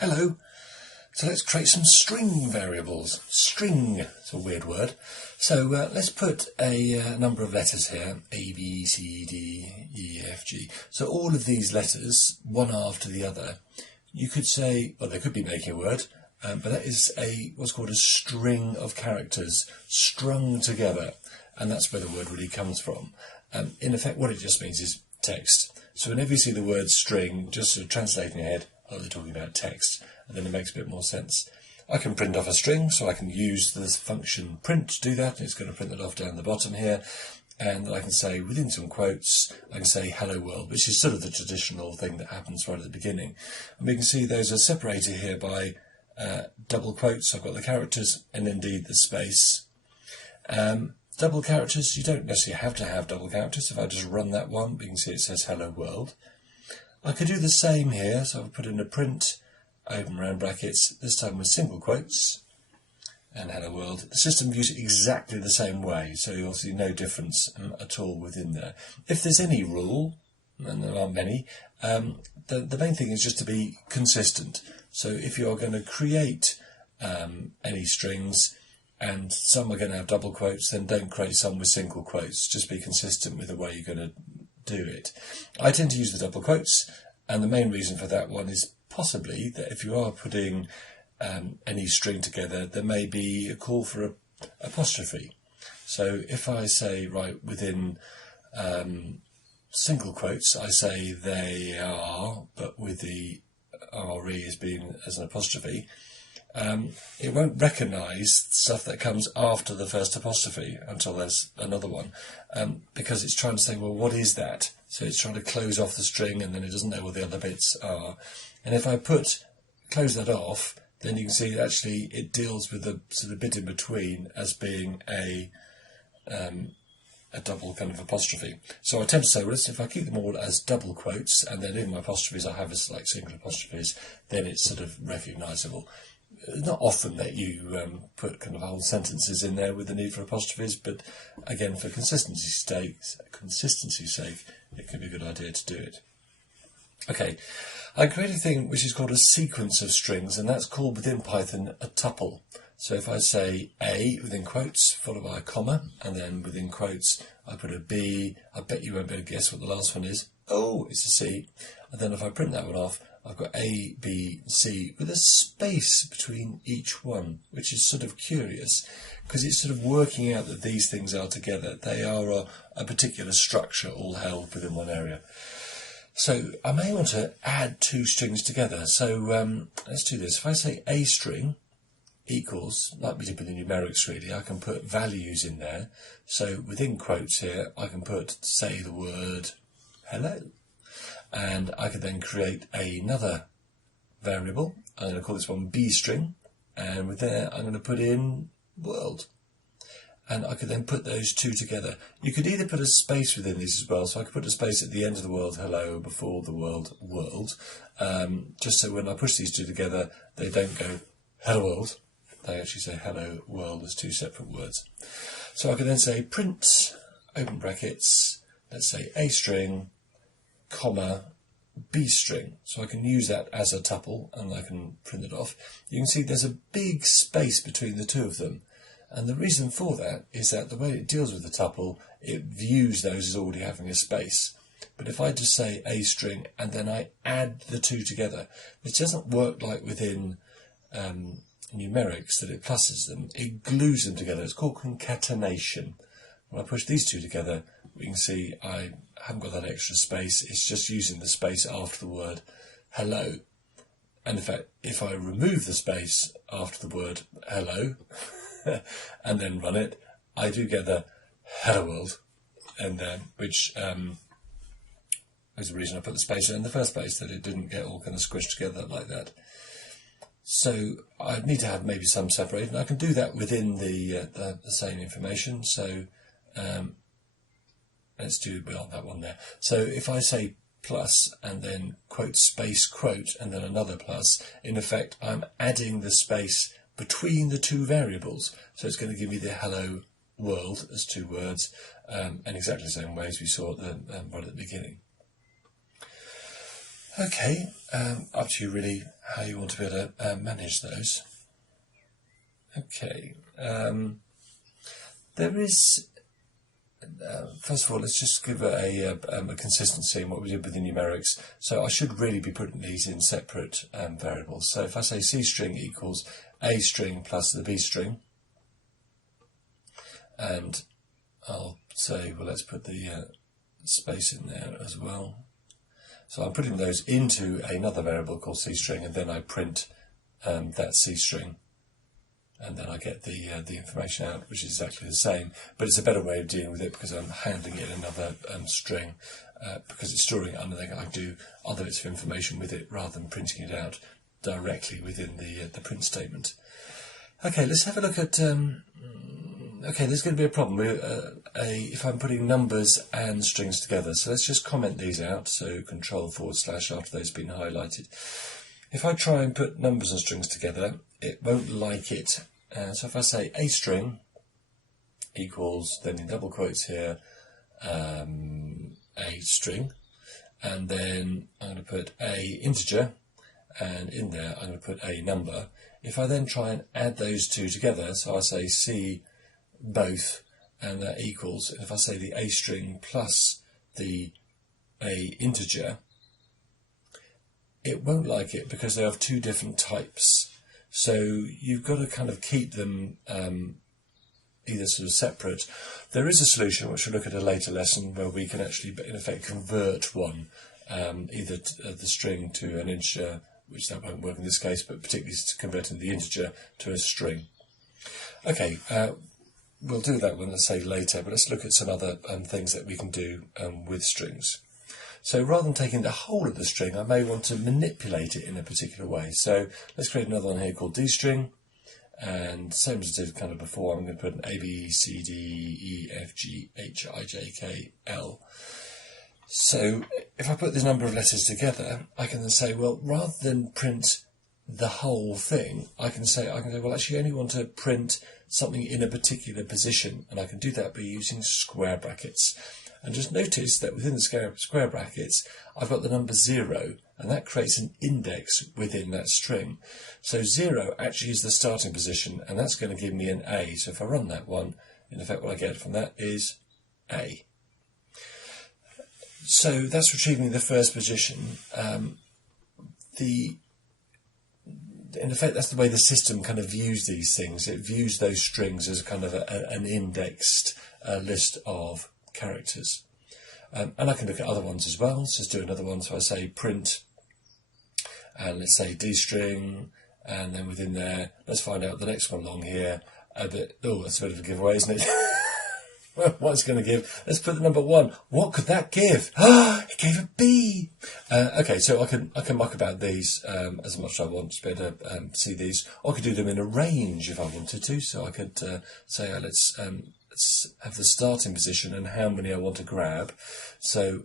Hello. So let's create some string variables. String, it's a weird word. So let's put a number of letters here, A, B, C, D, E, F, G. So all of these letters, one after the other, you could say, well, they could be making a word, but that is what's called a string of characters strung together, and that's where the word really comes from. In effect, what it just means is text. So whenever you see the word string, just sort of translate in your head, oh, they're talking about text, and then it makes a bit more sense. I can print off a string, so I can use this function print to do that, and it's going to print that off down the bottom here, and I can say, within some quotes, I can say hello world, which is sort of the traditional thing that happens right at the beginning. And we can see those are separated here by double quotes. I've got the characters and indeed the space. Double characters, you don't necessarily have to have double characters. If I just run that one, we can see it says hello world. I could do the same here, so I'll put in a print, open round brackets, this time with single quotes, and hello world. The system views it exactly the same way, so you'll see no difference at all within there. If there's any rule, and there aren't many, the main thing is just to be consistent. So if you're going to create any strings, and some are going to have double quotes, then don't create some with single quotes. Just be consistent with the way you're going to do it. I tend to use the double quotes, and the main reason for that one is possibly that if you are putting any string together, there may be a call for an apostrophe. So if I say, right, within single quotes, I say they are, but with the RE as being as an apostrophe, it won't recognise stuff that comes after the first apostrophe until there's another one, because it's trying to say, well, what is that? So it's trying to close off the string, and then it doesn't know what the other bits are. And if I close that off, then you can see actually it deals with the sort of bit in between as being a double kind of apostrophe. So I tend to say, well, if I keep them all as double quotes, and then in my apostrophes I have as like single apostrophes, then it's sort of recognisable. Not often that you put kind of whole sentences in there with the need for apostrophes, but again, for consistency's sake, it can be a good idea to do it. Okay, I create a thing which is called a sequence of strings, and that's called within Python a tuple. So if I say A within quotes, followed by a comma, and then within quotes I put a B, I bet you won't be able to guess what the last one is. Oh, it's a C. And then if I print that one off, I've got A, B, C with a space between each one, which is sort of curious because it's sort of working out that these things are together. They are a particular structure all held within one area. So I may want to add two strings together. So let's do this. If I say A string equals, like we did with the numerics really, I can put values in there. So within quotes here, I can put, say, the word hello. And I could then create another variable. I'm going to call this one B string, and with there I'm going to put in world. And I could then put those two together. You could either put a space within these as well, so I could put a space at the end of the word hello before the word world, just so when I push these two together they don't go hello world, they actually say hello world as two separate words. So I could then say print, open brackets, let's say A string, comma, B string. So I can use that as a tuple and I can print it off. You can see there's a big space between the two of them. And the reason for that is that the way it deals with the tuple, it views those as already having a space. But if I just say A string and then I add the two together, it doesn't work like within numerics that it pluses them. It glues them together. It's called concatenation. When I push these two together, we can see I haven't got that extra space. It's just using the space after the word hello. And in fact, if I remove the space after the word hello and then run it, I do get the hello world, and which is the reason I put the space in the first place, that it didn't get all kind of squished together like that. So I need to have maybe some separation. I can do that within the same information. So let's do that one there. So if I say plus and then quote space quote and then another plus, in effect I'm adding the space between the two variables. So it's going to give me the hello world as two words, in exactly the same way as we saw right at the beginning. Okay, up to you really how you want to be able to manage those. Okay, there is, first of all, let's just give a consistency in what we did with the numerics. So I should really be putting these in separate variables. So if I say C string equals A string plus the B string, and I'll say, well, let's put the space in there as well. So I'm putting those into another variable called C string, and then I print that C string, and then I get the information out, which is exactly the same, but it's a better way of dealing with it because I'm handling it in another string, because it's storing it under there. I can do other bits of information with it rather than printing it out directly within the print statement. Okay, let's have a look at. Okay, there's going to be a problem if I'm putting numbers and strings together. So let's just comment these out. So Control / after those have been highlighted. If I try and put numbers and strings together, it won't like it. So if I say A string equals, then in double quotes here, A string, and then I'm going to put A integer, and in there I'm going to put A number. If I then try and add those two together, so I say C both, and that equals, if I say the A string plus the A integer, it won't like it because they have two different types. So you've got to kind of keep them either sort of separate. There is a solution which we'll look at a later lesson where we can actually in effect convert one, either the string to an integer, which that won't work in this case, but particularly converting the integer to a string. Okay, we'll do that one, let's say, later, but let's look at some other things that we can do with strings. So rather than taking the whole of the string, I may want to manipulate it in a particular way. So let's create another one here called D string, and same as I did kind of before, I'm going to put an A, B, C, D, E, F, G, H, I, J, K, L. So if I put the number of letters together, I can then say, well, rather than print the whole thing, I can say, well, actually, I only want to print something in a particular position, and I can do that by using square brackets. And just notice that within the square brackets, I've got the number 0, and that creates an index within that string. So 0 actually is the starting position, and that's going to give me an A. So if I run that one, in effect what I get from that is A. So that's retrieving the first position. In effect, that's the way the system kind of views these things. It views those strings as kind of an indexed list of characters. And I can look at other ones as well. Let's just do another one. So I say print, and let's say D string, and then within there, let's find out the next one along here. Oh, that's a bit of a giveaway, isn't it? What's going to give? Let's put the number 1. What could that give? It gave a B. Okay, so I can muck about these as much as I want to be able to see these. Or I could do them in a range if I wanted to. So I could say, let's have the starting position and how many I want to grab. So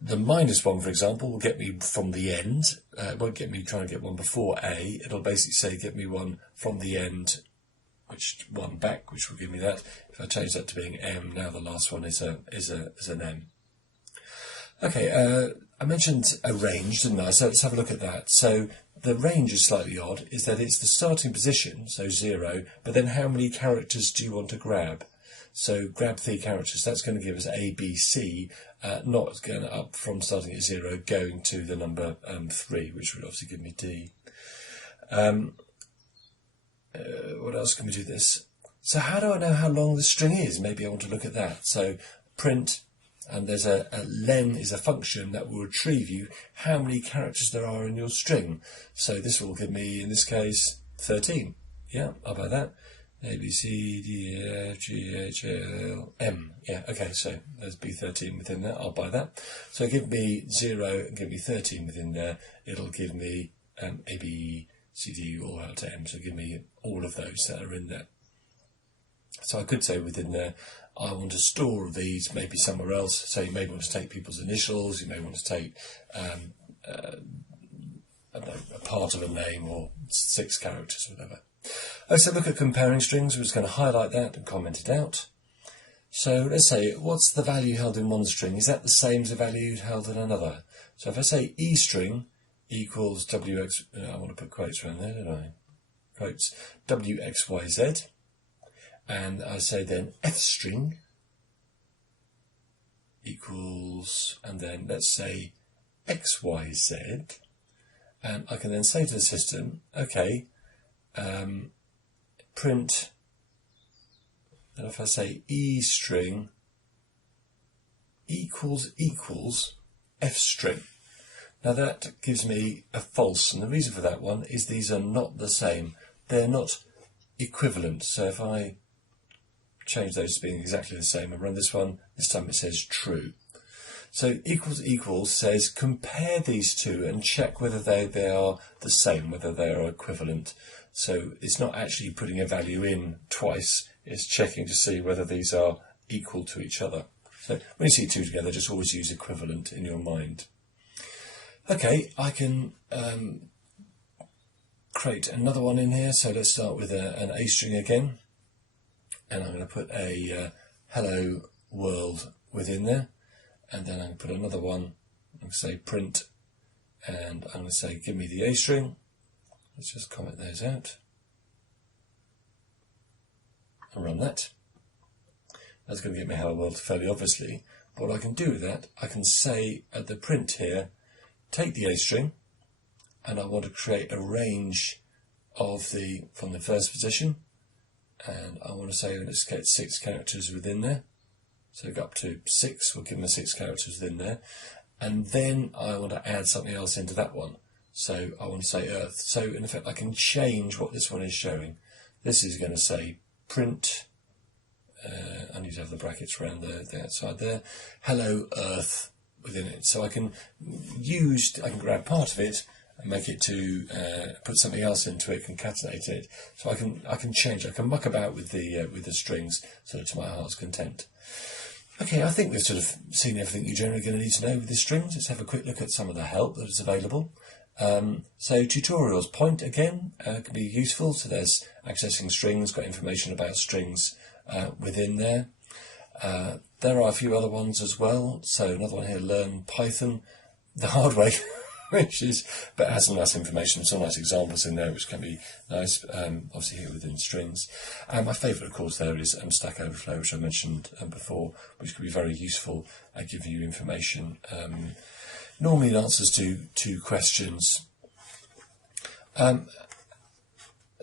the -1, for example, will get me from the end. It won't get me trying to get one before A. It'll basically say get me one from the end, one back, which will give me that. If I change that to being M, now the last one is an M. Okay, I mentioned a range, didn't I? So let's have a look at that. So the range is slightly odd, is that it's the starting position, so 0, but then how many characters do you want to grab? So grab 3 characters, that's going to give us A, B, C, not going up from starting at 0, going to the number 3, which would obviously give me D. What else can we do this? So how do I know how long the string is? Maybe I want to look at that. So print, and there's a len is a function that will retrieve you how many characters there are in your string. So this will give me, in this case, 13. Yeah, I'll buy that. A, B, C, D, E, F, G, H, L, M. Yeah, okay, so there's B13 within there. I'll buy that. So give me 0 and give me 13 within there. It'll give me A, B, C, D, all out to M. So give me all of those that are in there. So I could say within there, I want to store these maybe somewhere else. So you may want to take people's initials. You may want to take a part of a name or 6 characters or whatever. So look at comparing strings. We're just going to highlight that and comment it out. So let's say, what's the value held in one string? Is that the same as the value held in another? So if I say E string equals WX, I want to put quotes around there, don't I? Quotes, WXYZ, and I say then F string equals, and then let's say XYZ, and I can then say to the system, okay, print, and if I say E string equals F string. Now that gives me a false, and the reason for that one is these are not the same. They're not equivalent. So if I change those to being exactly the same and run this one, this time it says true. So equals says compare these two and check whether they are the same, whether they are equivalent. So it's not actually putting a value in twice, it's checking to see whether these are equal to each other. So when you see two together, just always use equivalent in your mind. Okay, I can create another one in here. So let's start with an A string again. And I'm going to put a hello world within there. And then I'm going to put another one. I'm going to say print. And I'm going to say give me the A string. Let's just comment those out. And run that. That's going to get me hello world fairly obviously. But what I can do with that, I can say at the print here, take the A string, and I want to create a range of from the first position, and I want to say let's get 6 characters within there. So go up to 6, we'll give them 6 characters within there, and then I want to add something else into that one. So I want to say Earth. So in effect, I can change what this one is showing. This is going to say print. I need to have the brackets around the outside there. Hello Earth within it. So I can grab part of it and make it to put something else into it, concatenate it. So I can change. I can muck about with the strings sort of to my heart's content. Okay, I think we've sort of seen everything you're generally going to need to know with the strings. Let's have a quick look at some of the help that is available. So tutorials, point again can be useful. So there's accessing strings, got information about strings within there. There are a few other ones as well. So another one here, learn Python the hard way, which is, but has some nice information, some nice examples in there, which can be nice, obviously here within strings. And my favourite, of course, there is Stack Overflow, which I mentioned before, which could be very useful at giving you information, normally in answers to questions.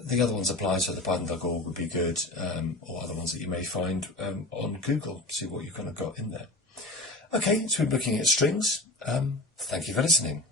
The other ones apply, so the Python.org would be good, or other ones that you may find on Google, see what you've kind of got in there. Okay, so we're looking at strings. Thank you for listening.